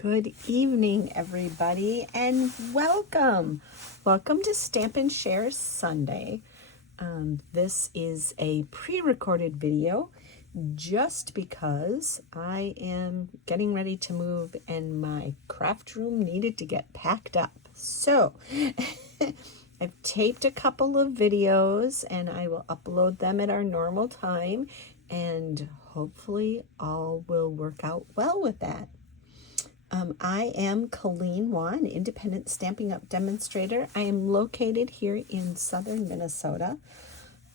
Good evening, everybody, and welcome. Welcome to Stampin' Share Sunday. This is a pre-recorded video just because I am getting ready to move and my craft room needed to get packed up. So I've taped a couple of videos and I will upload them at our normal time, and hopefully all will work out well with that. I am Colleen Wan, independent Stampin' Up! Demonstrator. I am located here in southern Minnesota.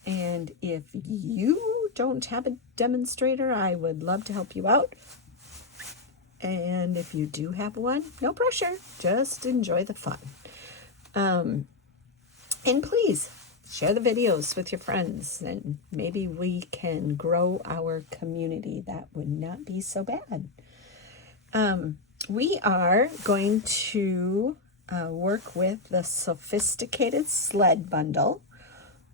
And if you don't have a demonstrator, I would love to help you out. And if you do have one, no pressure, just enjoy the fun. And please share the videos with your friends, and maybe we can grow our community. That would not be so bad. We are going to work with the Sophisticated Sled Bundle,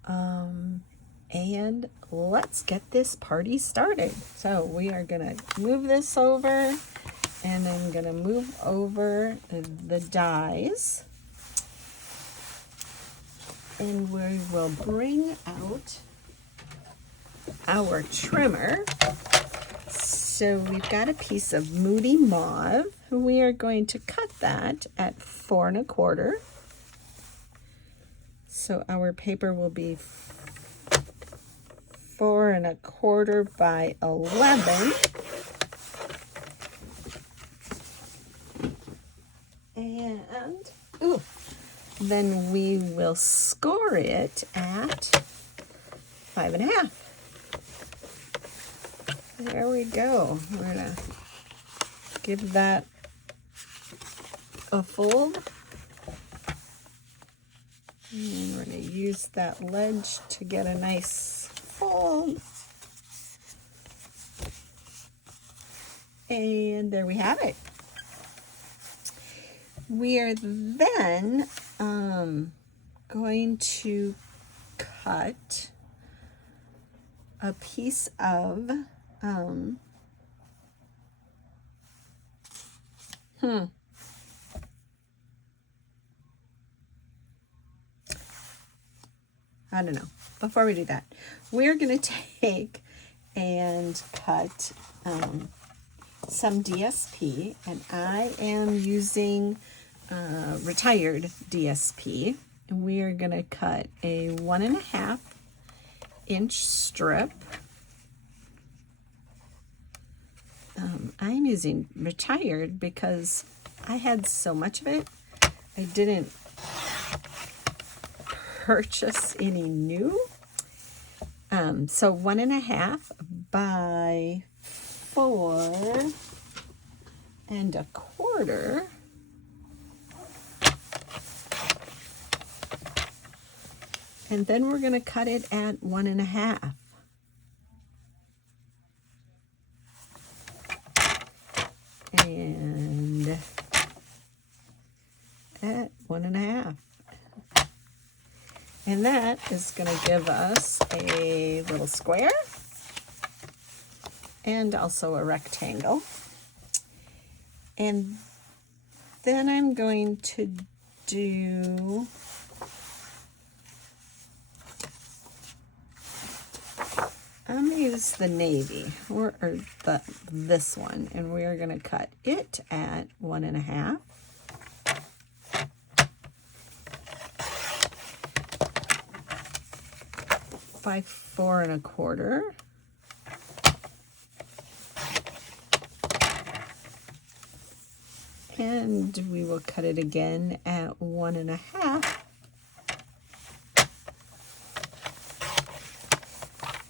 and let's get this party started. So we are going to move this over, and I'm going to move over the dies, and we will bring out our trimmer. So we've got a piece of Moody Mauve. We are going to cut that at 4 1/4. So our paper will be 4 1/4 by 11. And then we will score it at 5 1/2. There we go. We're gonna give that a fold. And we're gonna use that ledge to get a nice fold. And there we have it. We are then going to cut a piece of I don't know. Before we do that, we're going to take and cut some DSP, and I am using retired DSP, and we are going to cut a 1 1/2 inch strip. I'm using retired because I had so much of it, I didn't purchase any new. So 1 1/2 by 4 1/4. And then we're going to cut it at 1 1/2. And at 1 1/2. And that is going to give us a little square and also a rectangle. And then I'm going to do I'm going to use the navy or this one, and we are going to cut it at 1 1/2. By 4 1/4. And we will cut it again at 1 1/2.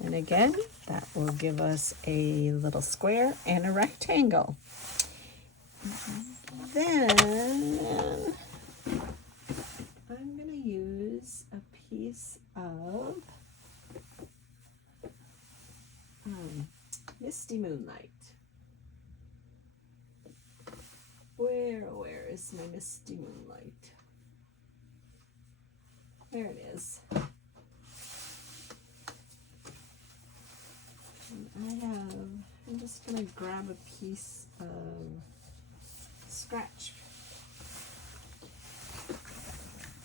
And again, that will give us a little square and a rectangle. Then I'm going to use a piece of Misty Moonlight. Where is my Misty Moonlight? There it is. And I'm just going to grab a piece of scratch.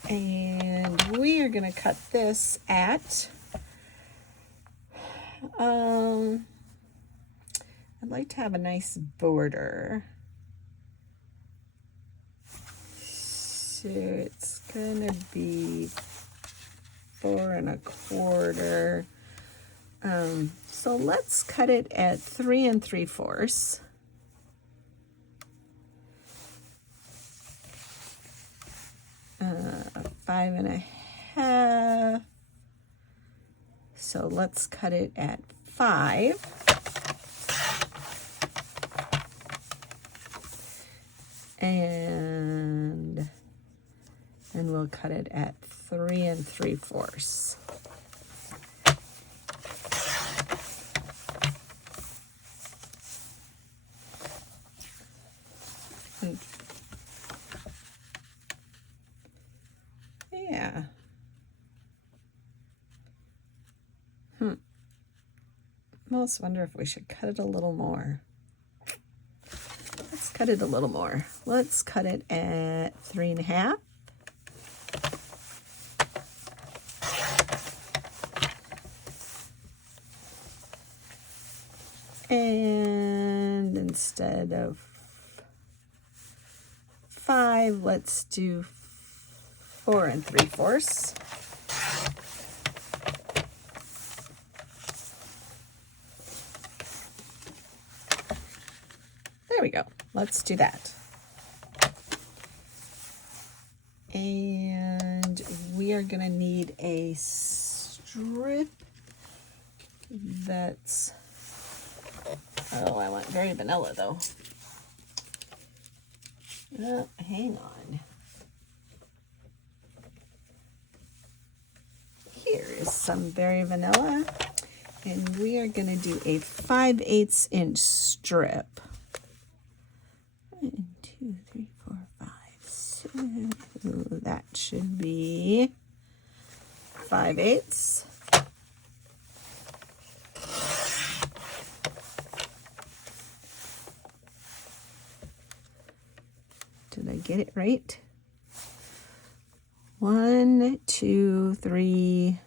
And we are going to cut this at, I'd like to have a nice border. So it's going to be 4 1/4. So let's cut it at 3 3/4. Uh, 5 1/2. So let's cut it at 5. And we'll cut it at 3 3/4. Yeah. I almost wonder if we should cut it a little more. Let's cut it a little more. Let's cut it at 3 1/2. And instead of 5, let's do 4 3/4. There we go. Let's do that. And we are going to need a strip that's, oh, I want very vanilla though. Hang on. Here is some very vanilla. And we are going to do a 5/8 inch strip. 1, 2, 3, 4, 5. So that should be 5/8. Did I get it right? 1, 2, 3,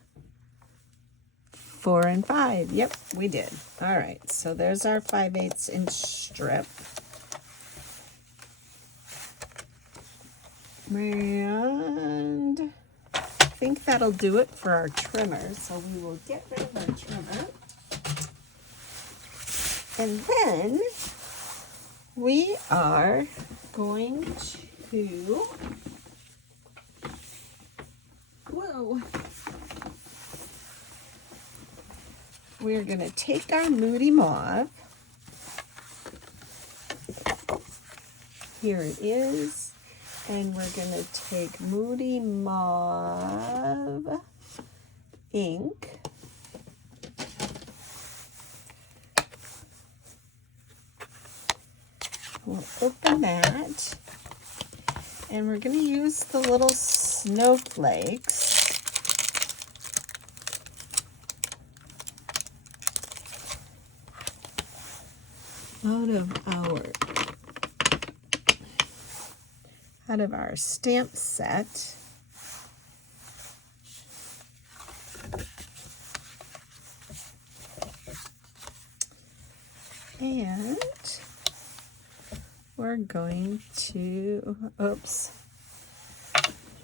4, and 5. Yep, we did. All right, so there's our 5/8 inch strip. And I think that'll do it for our trimmer. So we will get rid of our trimmer. And then we are going to, whoa, we're going to take our Moody Mauve. Here it is. And we're going to take Moody Mauve ink. We'll open that. And we're going to use the little snowflakes. Out of our stamp set. And we're going to, oops,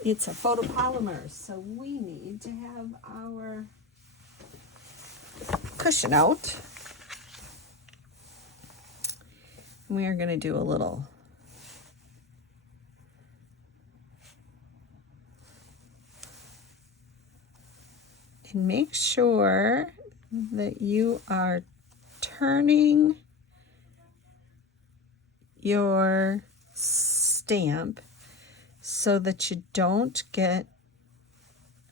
it's a photopolymer, so we need to have our cushion out. We are going to do a little and make sure that you are turning your stamp so that you don't get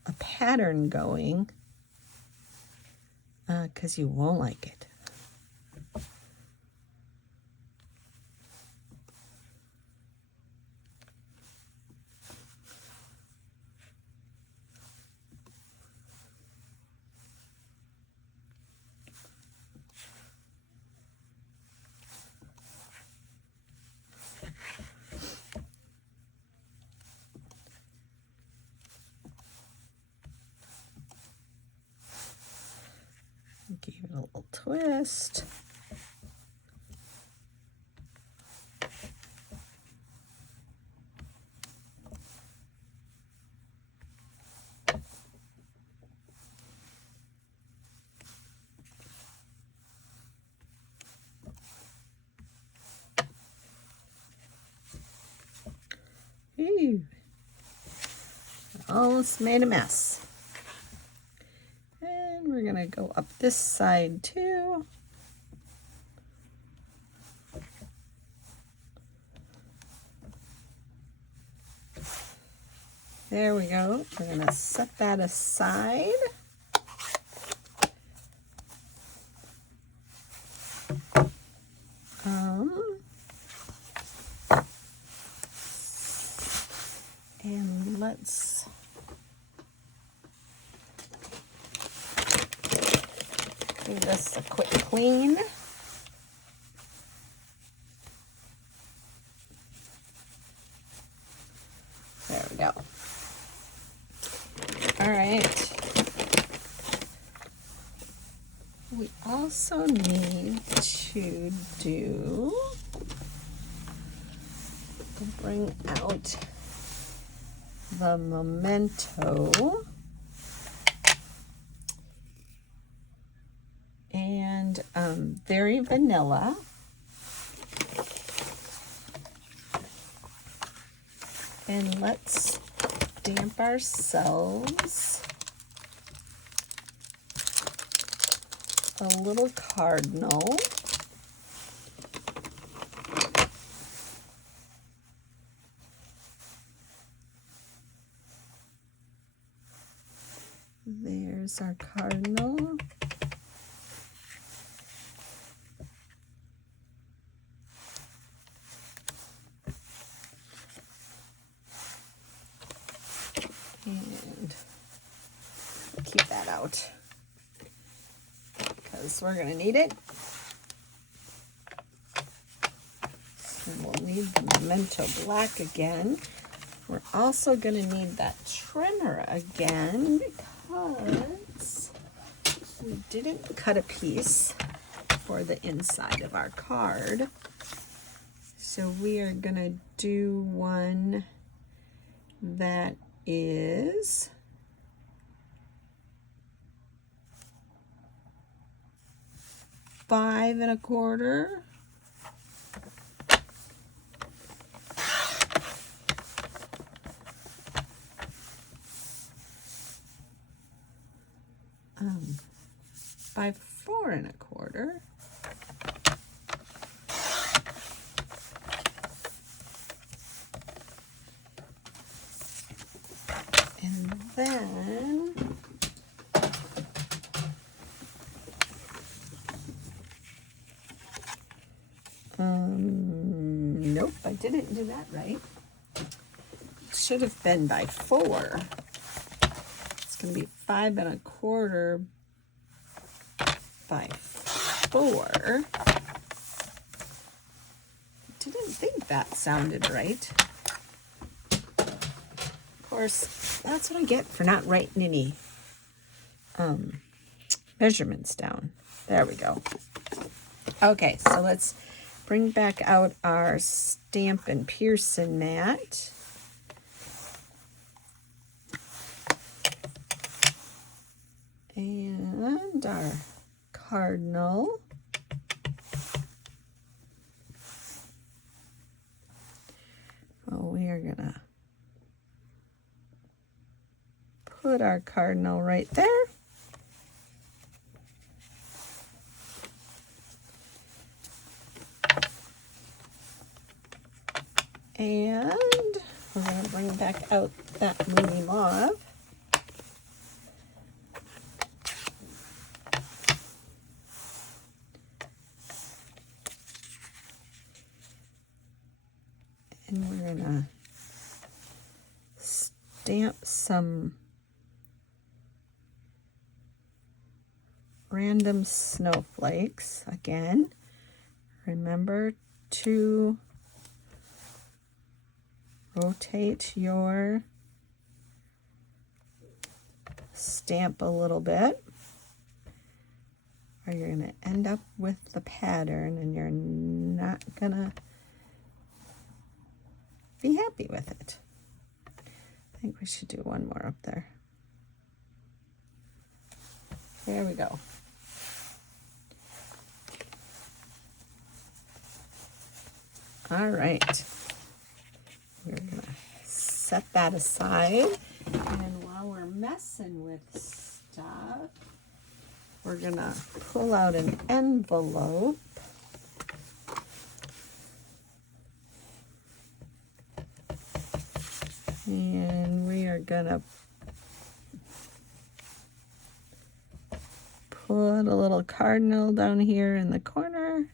a pattern going, because you won't like it. twist. Ew. Almost made a mess. And we're gonna go up this side too. There we go. We're gonna set that aside. And let's give this a quick clean. There we go. All right. We also need to bring out the Memento and Very Vanilla. And let's stamp ourselves a little cardinal. There's our cardinal. And keep that out because we're going to need it. And we'll need the Memento Black again. We're also going to need that trimmer again because we didn't cut a piece for the inside of our card. So we are going to do one that is five and a quarter. By 4 and a quarter. And then nope, I didn't do that right. It should have been by 4. It's going to be 5 and a quarter by 4. Didn't think that sounded right. Of course, that's what I get for not writing any measurements down. There we go. Okay, so let's bring back out our Stampin' Pearson mat. And our cardinal. Oh, we are gonna put our cardinal right there. And we're gonna bring back out that Moody Mauve. And we're gonna stamp some random snowflakes again. Remember to rotate your stamp a little bit. or you're going to end up with the pattern and you're not going to be happy with it. I think we should do one more up there. There we go. All right. We're going to set that aside. And while we're messing with stuff, we're going to pull out an envelope. And we are going to put a little cardinal down here in the corner.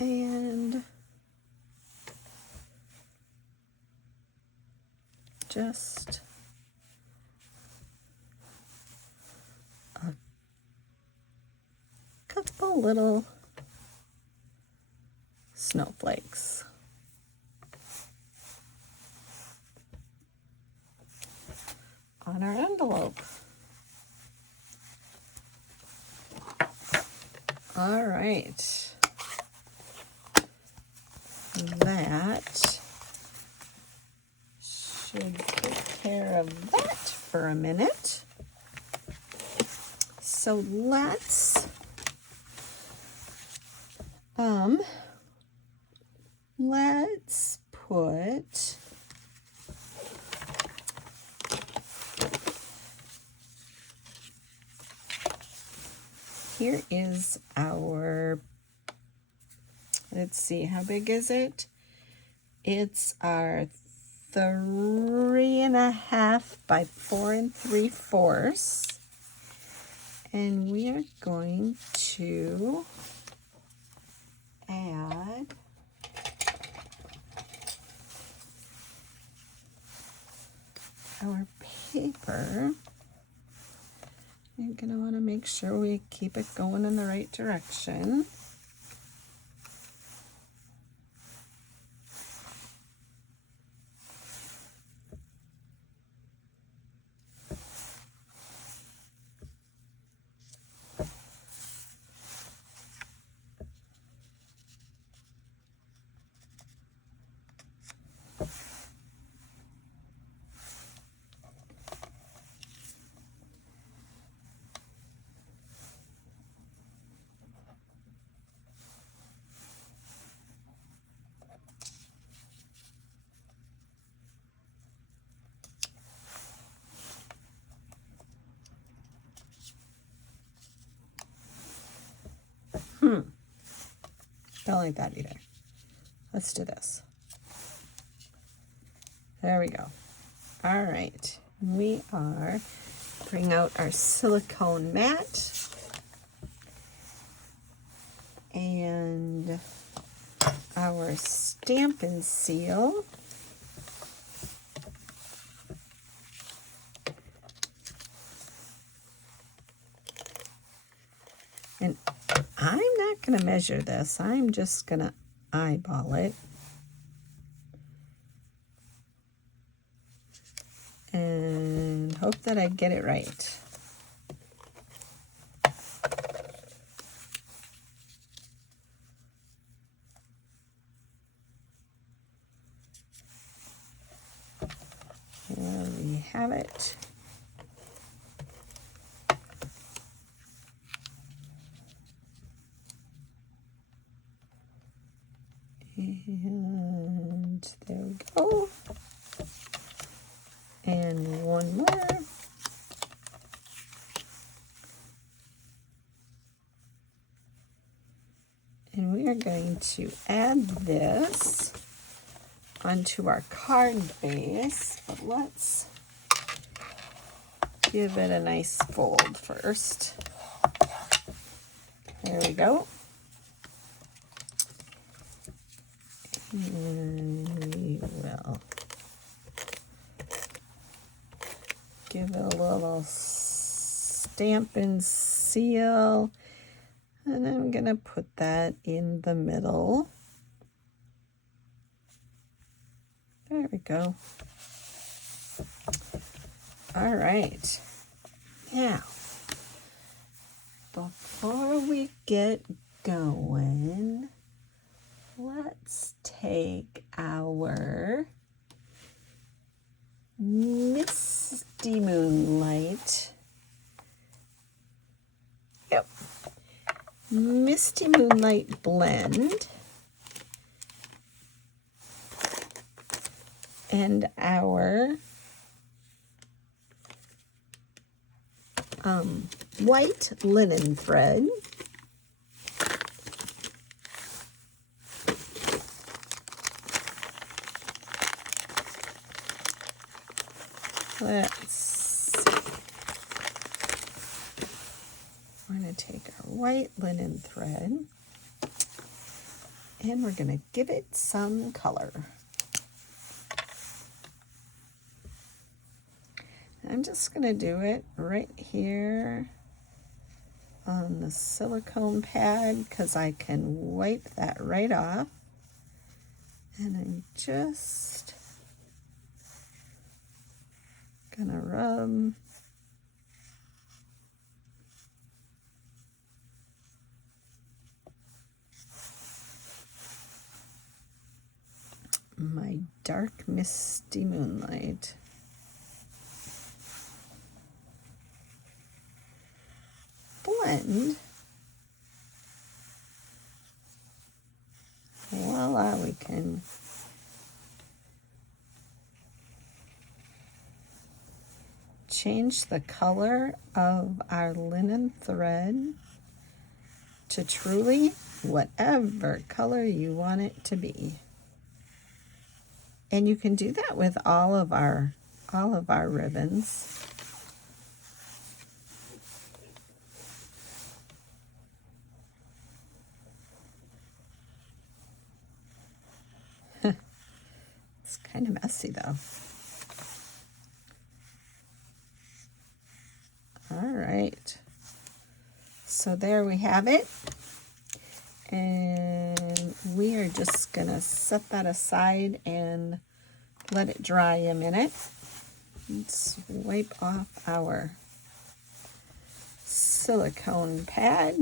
And just a couple little snowflakes. On our envelope. All right. That should take care of that for a minute. So let's put here is our, let's see, how big is it? It's our 3.5 by 4 3/4. And we are going to add our paper. You're going to want to make sure we keep it going in the right direction. Don't like that either. Let's do this. There we go. All right. We are bring out our silicone mat and our Stampin' Seal. And I'm not going to measure this. I'm just going to eyeball it. And hope that I get it right. There we have it. And there we go. And one more. And we are going to add this onto our card base, but let's give it a nice fold first. There we go. And we will give it a little Stampin' Seal, and I'm gonna put that in the middle. There we go. All right. Now, before we get going, let's take our Misty Moonlight. Yep. Misty Moonlight blend and our white linen thread. Let's see. We're going to take our white linen thread and we're going to give it some color. I'm just going to do it right here on the silicone pad because I can wipe that right off. And I'm just going to rub my dark Misty Moonlight. Blend. Voila, we can change the color of our linen thread to truly whatever color you want it to be. And you can do that with all of our ribbons. It's kind of messy though. All right. So there we have it. And we are just gonna set that aside and let it dry a minute. Let's wipe off our silicone pad.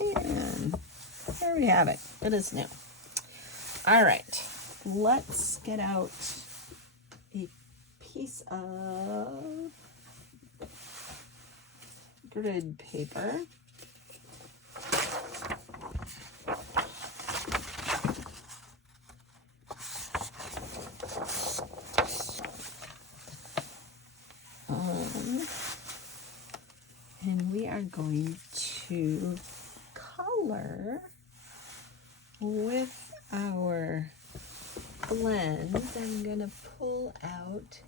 And there we have it. It is new. All right, let's get out a piece of grid paper. And we are going to color with our blend. I'm going to pull out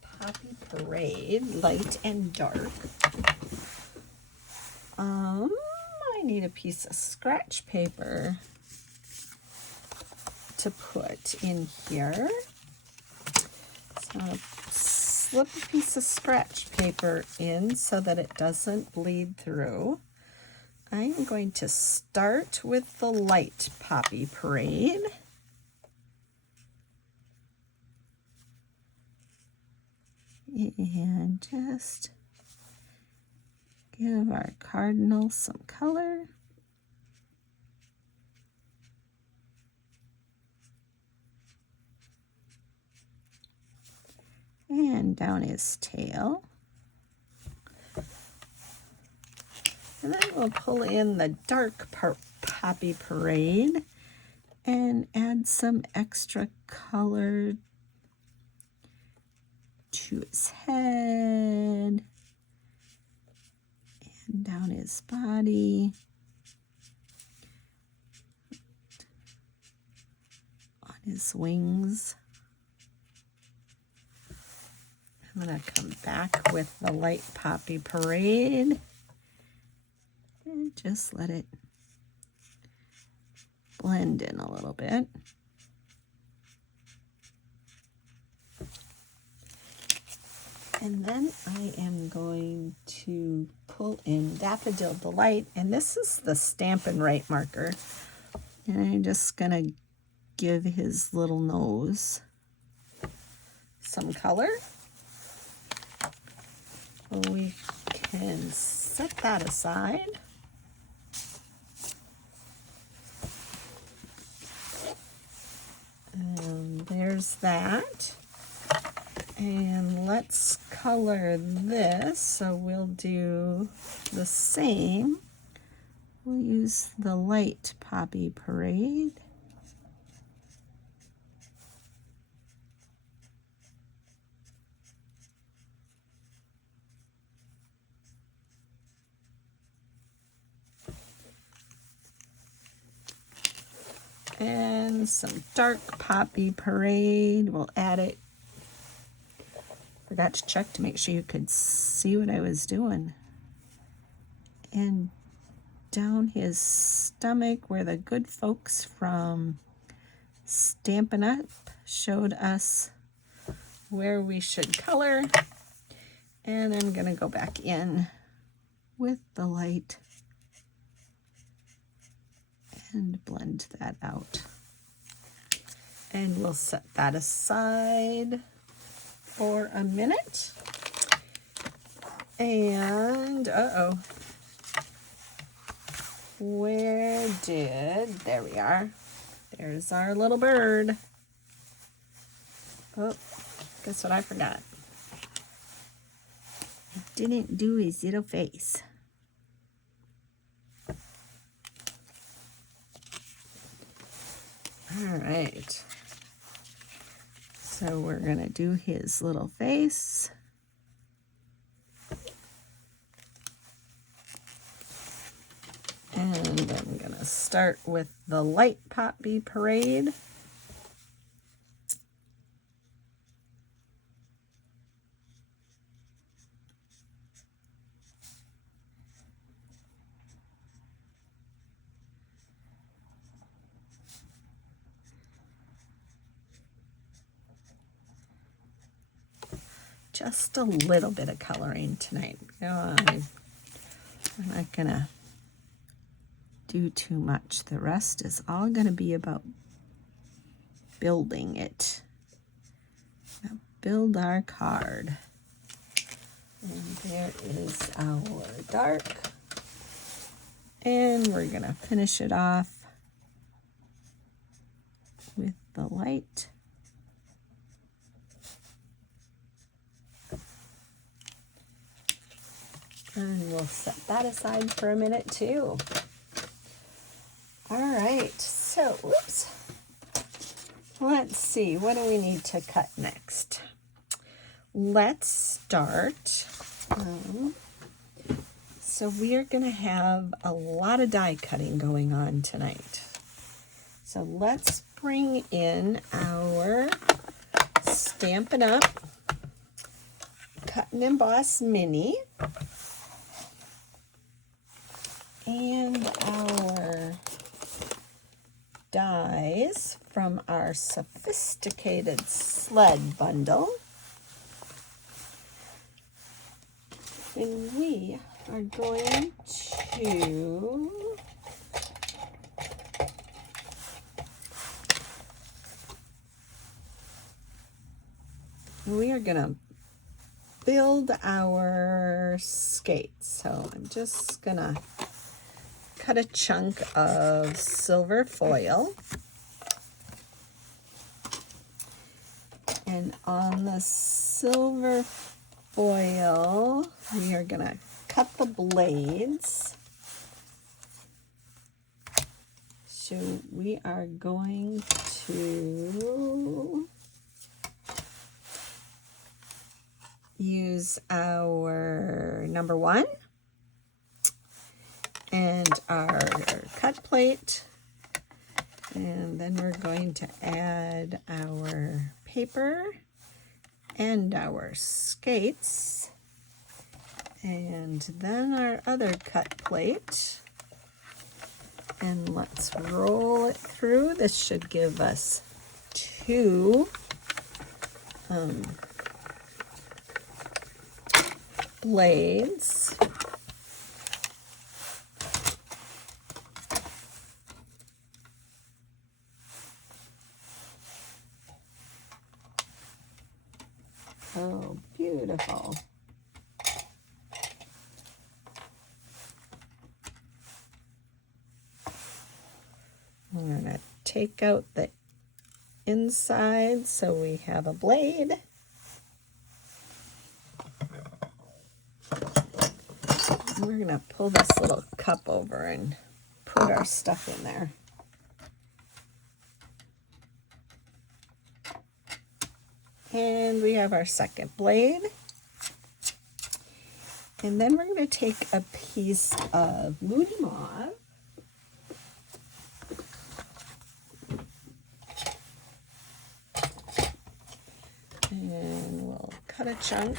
Poppy Parade, light and dark. I need a piece of scratch paper to put in here. So I'm going to slip a piece of scratch paper in so that it doesn't bleed through. I'm going to start with the light Poppy Parade. And just give our cardinal some color. And down his tail. And then we'll pull in the dark Poppy Parade and add some extra color to his head and down his body, on his wings. I'm going to come back with the light Poppy Parade and just let it blend in a little bit. And then I am going to pull in Daffodil Delight, and this is the Stampin' Write marker. And I'm just gonna give his little nose some color. We can set that aside. And there's that. And let's color this. So we'll do the same. We'll use the light Poppy Parade. And some dark Poppy Parade. We'll add it. Forgot to check to make sure you could see what I was doing. And down his stomach where the good folks from Stampin' Up! Showed us where we should color. And I'm gonna go back in with the light and blend that out. And we'll set that aside for a minute. And, there we are. There's our little bird. Oh, guess what I forgot? I didn't do his little face. All right. So we're gonna do his little face. And I'm gonna start with the light Poppy Parade. Just a little bit of coloring tonight. I'm not gonna do too much. The rest is all gonna be about building it. Now build our card. And there is our dark. And we're gonna finish it off with the light. And we'll set that aside for a minute too. All right, so, oops. Let's see, what do we need to cut next? Let's start. So we are gonna have a lot of die cutting going on tonight. So let's bring in our Stampin' Up! Cut and Emboss Mini. And our dies from our Sophisticated Sled bundle. And we are going to build our skates. So I'm just gonna cut a chunk of silver foil. And on the silver foil, we are gonna cut the blades. So we are going to use our number 1 and our cut plate, and then we're going to add our paper and our skates, and then our other cut plate, and let's roll it through. This should give us 2 blades. Oh, beautiful. We're going to take out the inside so we have a blade. We're going to pull this little cup over and put our stuff in there. And we have our second blade. And then we're going to take a piece of Moody Mauve. And we'll cut a chunk.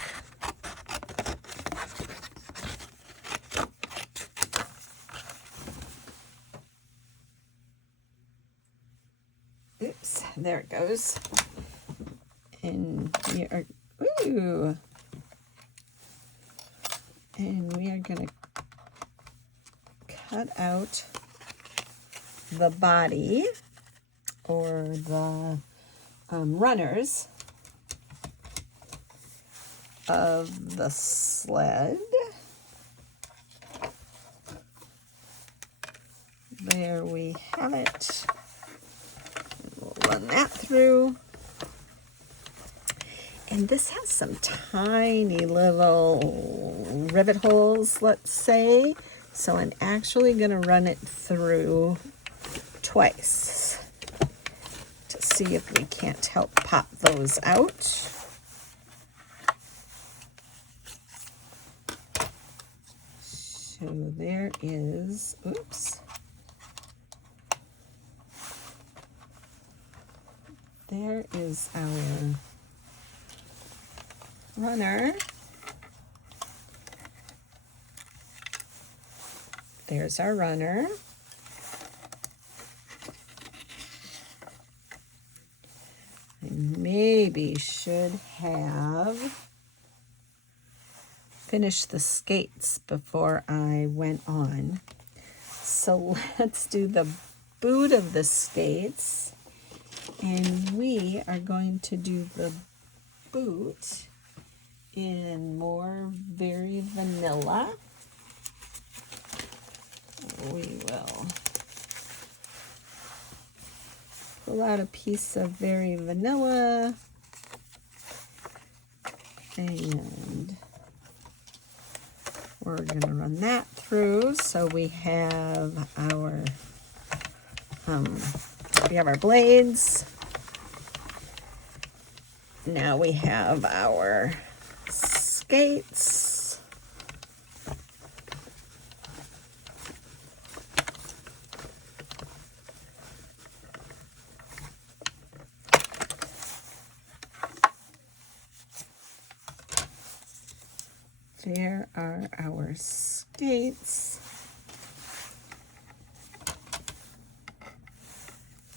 Oops, there it goes. And we are, ooh. And we are going to cut out the body or the runners of the sled. There we have it. We'll run that through. And this has some tiny little rivet holes, let's say. So I'm actually going to run it through twice to see if we can't help pop those out. So there is, oops. There is our runner. There's our runner. I maybe should have finished the skates before I went on. So let's do the boot of the skates. And we are going to do the boot in more Very Vanilla. We will pull out a piece of Very Vanilla and we're going to run that through. So we have our blades. Now we have our skates. There are our skates.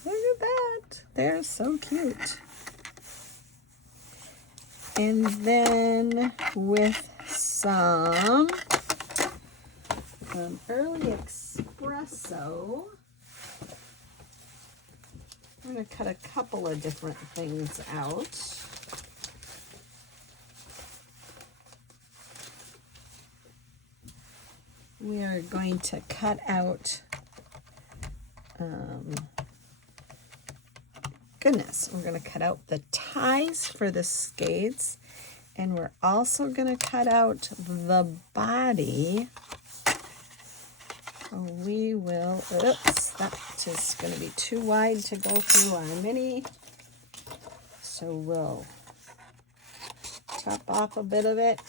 Look at that. They're so cute. And then with some early espresso, I'm going to cut a couple of different things out. We are going to cut out, we're going to cut out the ties for the skates, and we're also going to cut out the body. We will, oops, that is going to be too wide to go through our mini, so we'll chop off a bit of it.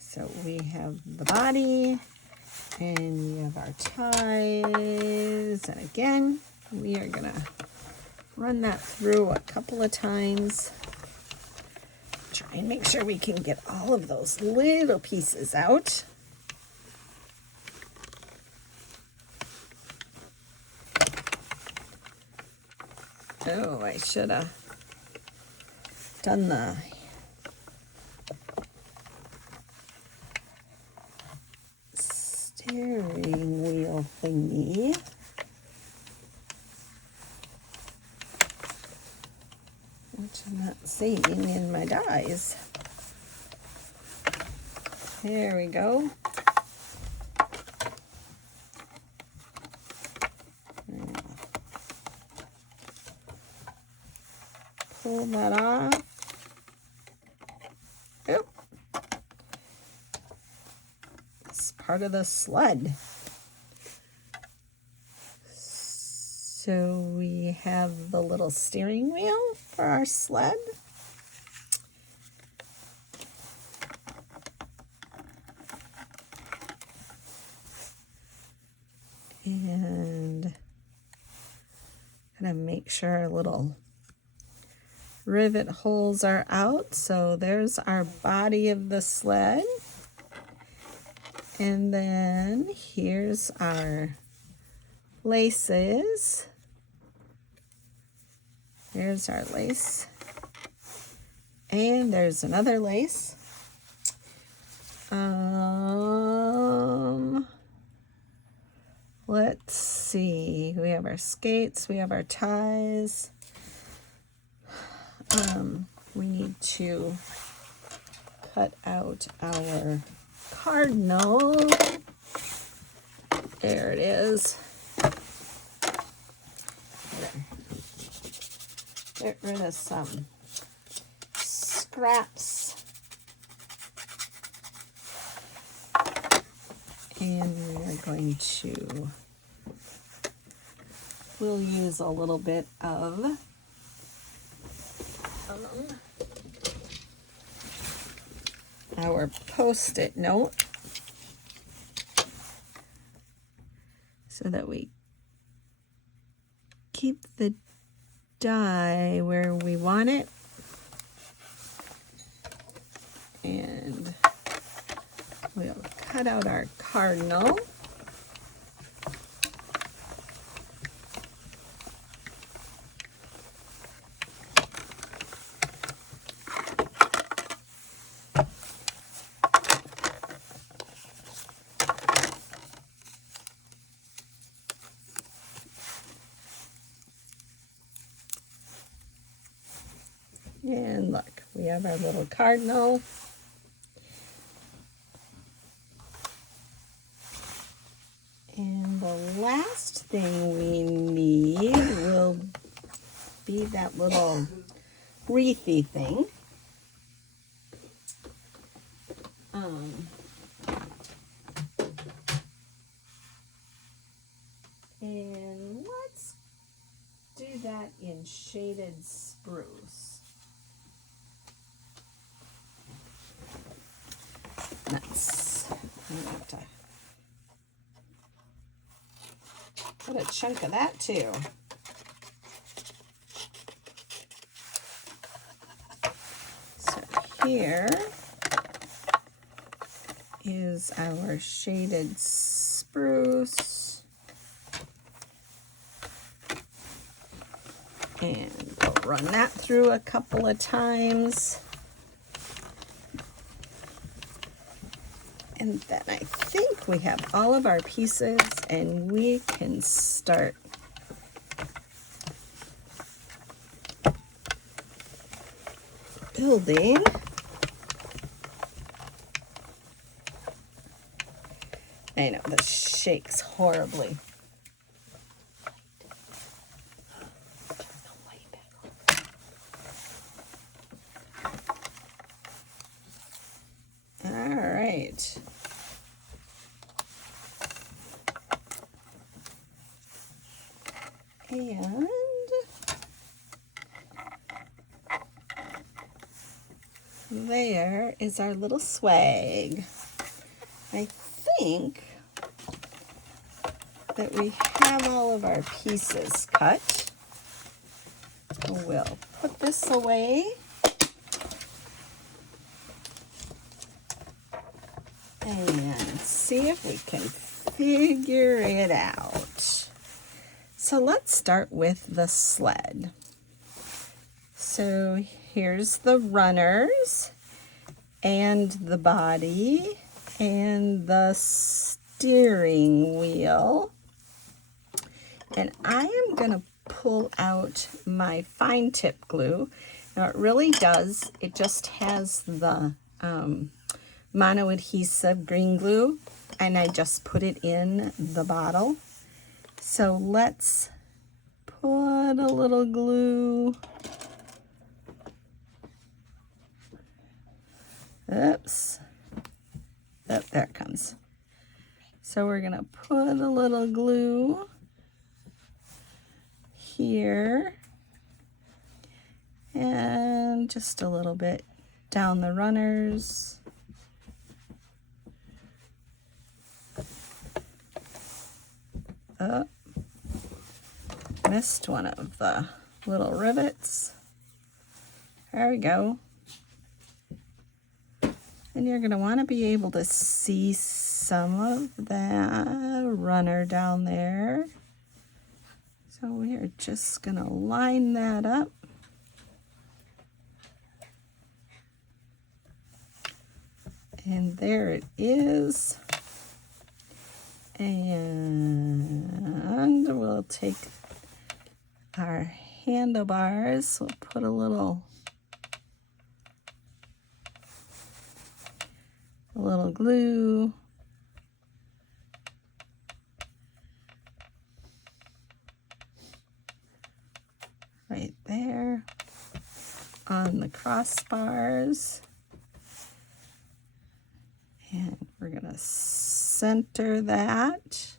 So we have the body, and we have our ties, and again, we are going to run that through a couple of times. Try and make sure we can get all of those little pieces out. Oh, I should have done the steering wheel thingy. saving in my dies. There we go. Pull that off. Oop. It's part of the sled. So we have the little steering wheel for our sled. And gonna make sure our little rivet holes are out. So there's our body of the sled. And then here's our laces. There's our lace. And there's another lace. Let's see. We have our skates, we have our ties. We need to cut out our cardinal. There it is. Get rid of some scraps. And we're going to, we'll use a little bit of our Post-it note so that we keep the die where we want it. And we'll cut out our cardinal. And look, we have our little cardinal. And the last thing we need will be that little wreathy thing. And let's do that in shaded spruce. Nuts. I'm gonna have to put a chunk of that too. So here is our shaded spruce. And we'll run that through a couple of times. And then I think we have all of our pieces and we can start building. I know, this shakes horribly. All right. And there is our little swag. I think that we have all of our pieces cut. We'll put this away. And see if we can figure it out. So let's start with the sled. So here's the runners and the body and the steering wheel. And I am going to pull out my fine tip glue. Now it really does, it just has the mono adhesive green glue, and I just put it in the bottle. So let's put a little glue. Oops. Oh, there it comes. So we're gonna put a little glue here and just a little bit down the runners. Oh, missed one of the little rivets. There we go. And you're going to want to be able to see some of that runner down there. So we're just going to line that up. And there it is. And we'll take our handlebars. We'll put a little glue. Right there on the crossbars. And we're going to center that.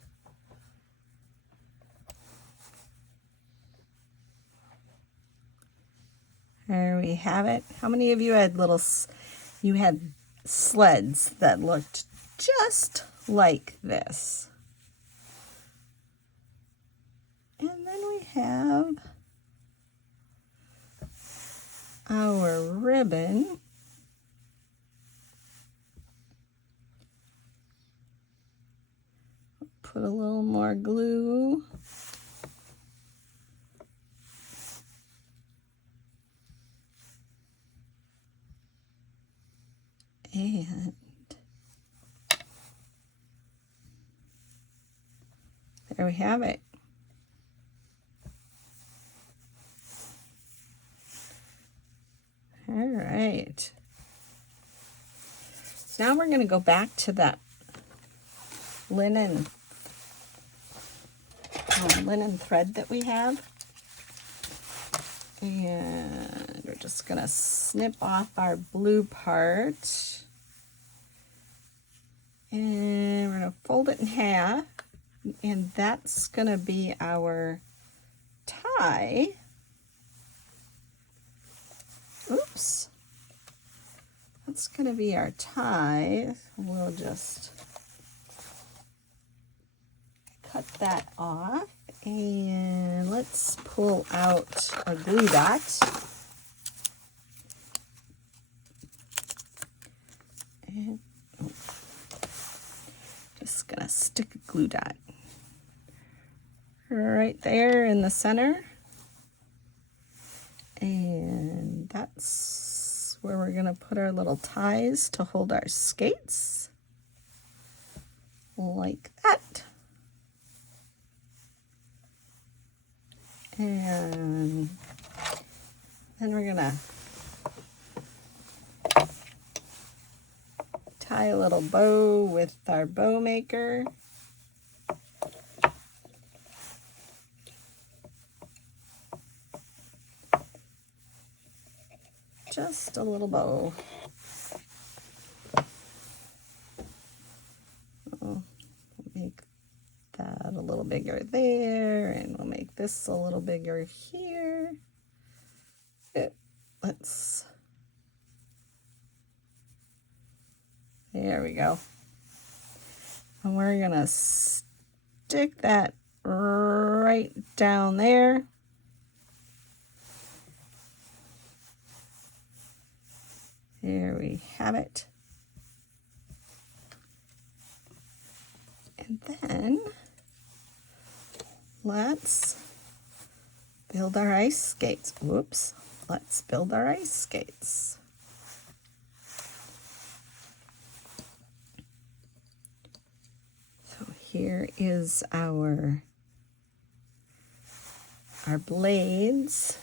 There we have it. How many of you had sleds that looked just like this? And then we have our ribbon. Put a little more glue. And there we have it. All right. So now we're going to go back to that linen thread that we have. And we're just going to snip off our blue part. And we're going to fold it in half. And that's going to be our tie. Oops. That's going to be our tie. We'll just cut that off. And let's pull out our glue dot. And just gonna stick a glue dot right there in the center. And that's where we're gonna put our little ties to hold our skates. Like that. And then we're gonna tie a little bow with our bow maker. Just a little bow. We'll make that a little bigger there, and we'll make this a little bigger here. There we go. And we're gonna stick that right down there. There we have it. And then let's build our ice skates. Whoops. Let's build our ice skates. So here is our blades.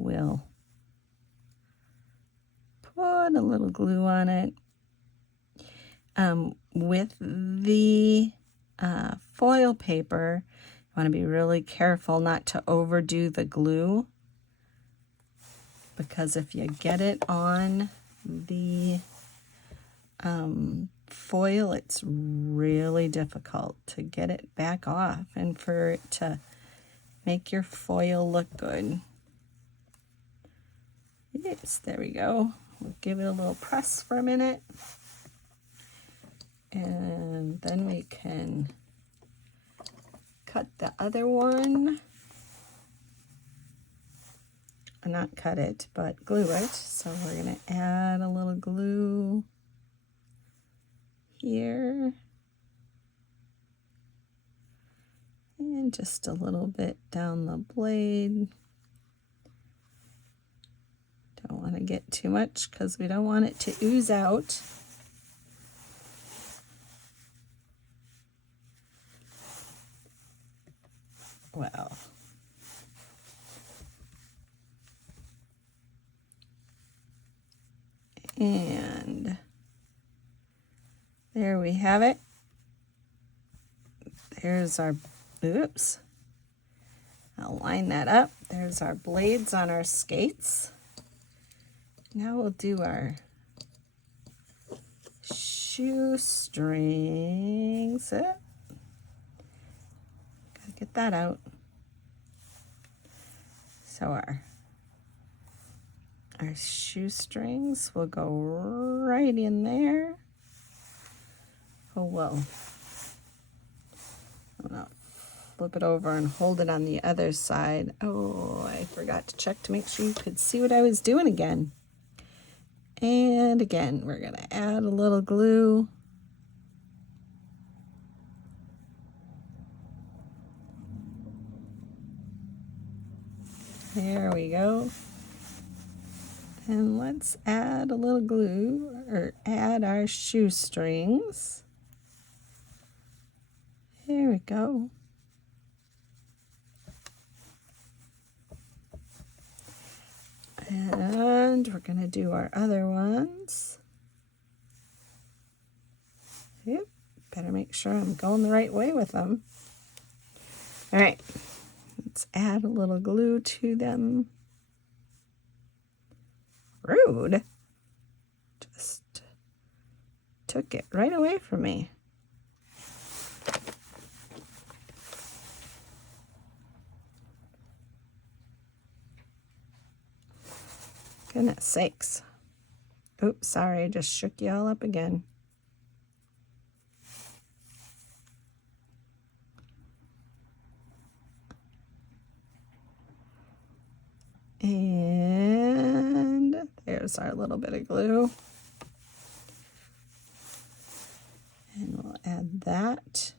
we'll put a little glue on it. With the foil paper, you want to be really careful not to overdo the glue, because if you get it on the foil, it's really difficult to get it back off and for it to make your foil look good. Yes, there we go. We'll give it a little press for a minute. And then we can cut the other one. Not cut it, but glue it. So we're going to add a little glue here. And just a little bit down the blade. Don't want to get too much because we don't want it to ooze out. Well, and there we have it. There's our, oops, I'll line that up. There's our blades on our skates. Now we'll do our shoestrings. Gotta get that out. So our shoestrings will go right in there. Oh, well, I'm gonna flip it over and hold it on the other side. Oh, I forgot to check to make sure you could see what I was doing again. And again, we're gonna add a little glue. There we go. And let's add a little glue, or add our shoestrings. There we go. And we're going to do our other ones. Yep, better make sure I'm going the right way with them. All right, let's add a little glue to them. Rude. Just took it right away from me. Goodness sakes. Oops, sorry, I just shook you all up again. And there's our little bit of glue. And we'll add that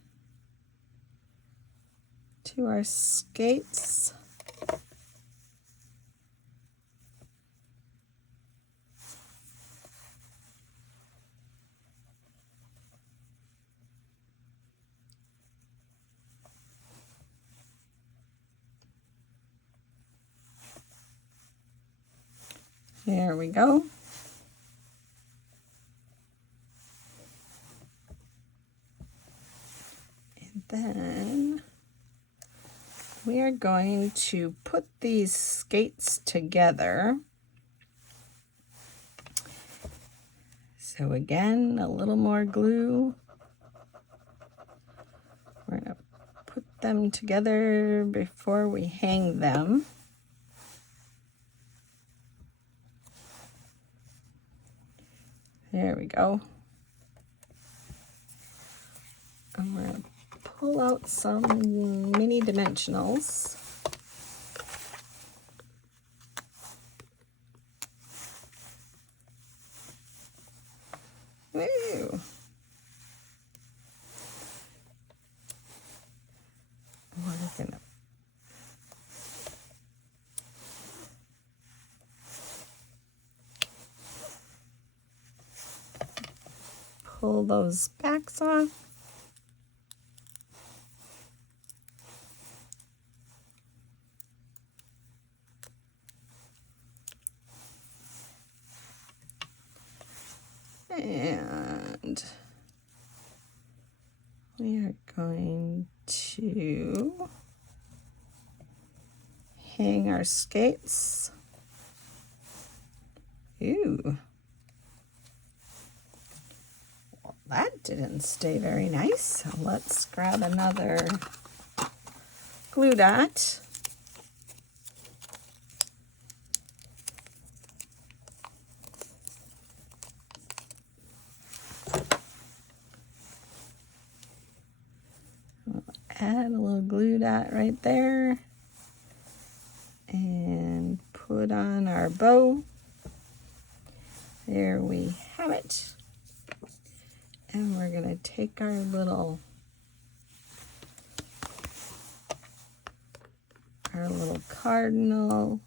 to our skates. There we go. And then we are going to put these skates together. So again, a little more glue. We're going to put them together before we hang them. There we go. And we're going to pull out some mini dimensionals. Woo! We're going to pull those backs off. And we are going to hang our skates. Ooh. Well, that didn't stay very nice. So let's grab another glue dot. We'll add a little glue dot right there and put on our bow. There we have it. And we're going to take our little cardinal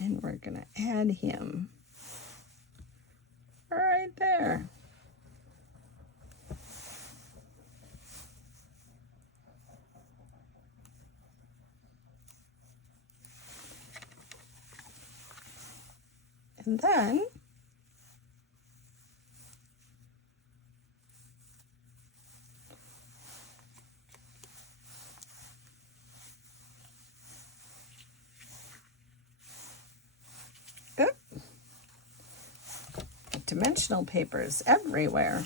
and we're going to add him right there. And then dimensional papers everywhere.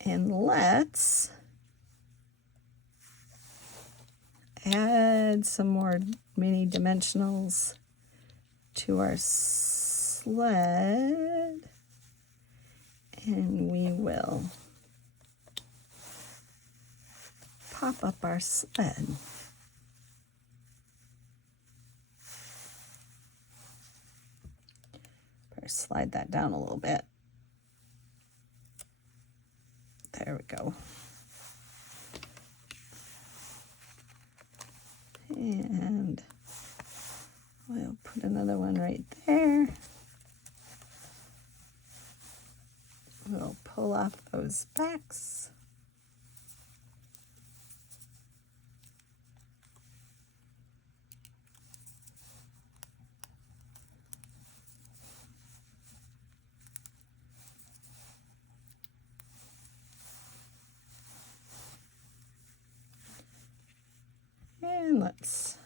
And let's add some more mini dimensionals to our sled. And we will pop up our sled. Better slide that down a little bit. There we go. And we'll put another one right there. We'll pull off those backs. And let's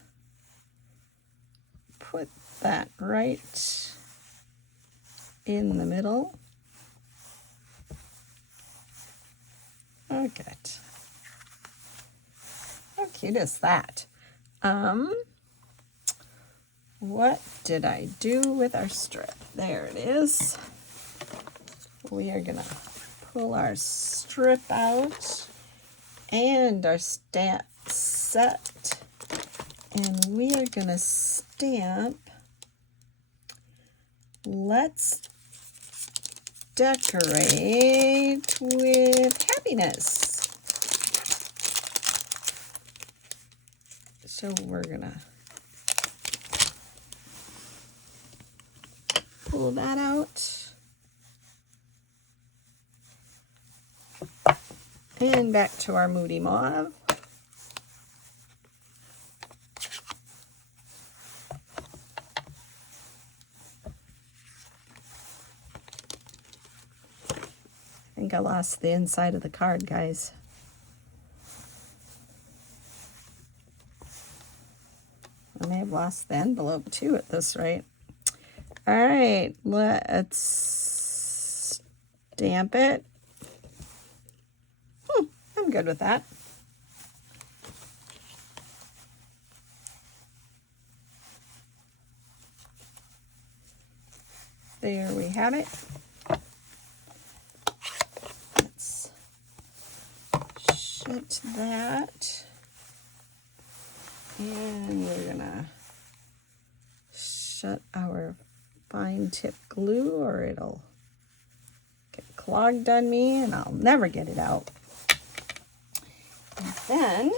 put that right in the middle. Oh, good. How cute is that? What did I do with our strip? There it is. We are gonna pull our strip out and our stamp set, and we are gonna stamp "Let's decorate with happiness." So we're gonna pull that out. And back to our Moody Mauve. I think I lost the inside of the card, guys. I may have lost the envelope too at this rate. All right, let's stamp it. I'm good with that. There we have it. Let's shut that. And we're gonna shut our fine tip glue or it'll get clogged on me and I'll never get it out. And then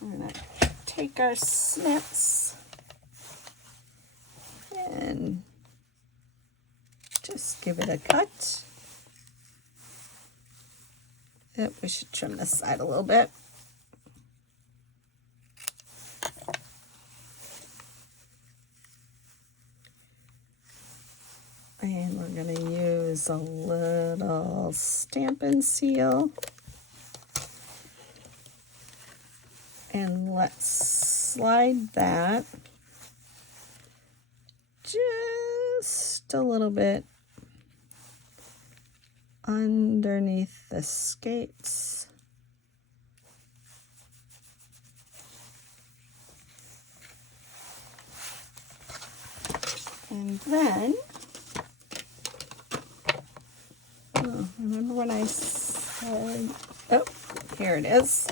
we're gonna take our snips and just give it a cut. Yep, we should trim this side a little bit. And we're going to use a little Stampin' Seal. And let's slide that just a little bit underneath the skates. And then, remember when I said, oh, here it is.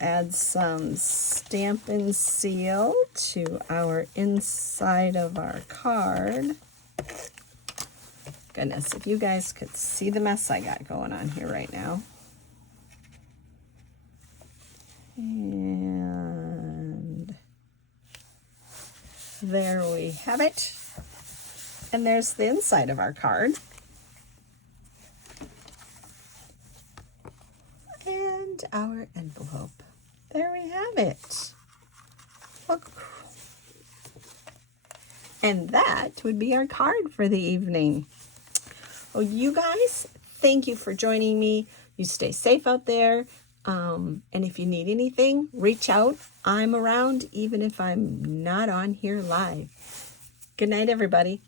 Add some Stampin' Seal to our inside of our card. Goodness, if you guys could see the mess I got going on here right now. And there we have it. And there's the inside of our card. And our envelope. There we have it. Look. And that would be our card for the evening. Well, you guys, thank you for joining me. You stay safe out there. And if you need anything, reach out. I'm around, even if I'm not on here live. Good night, everybody.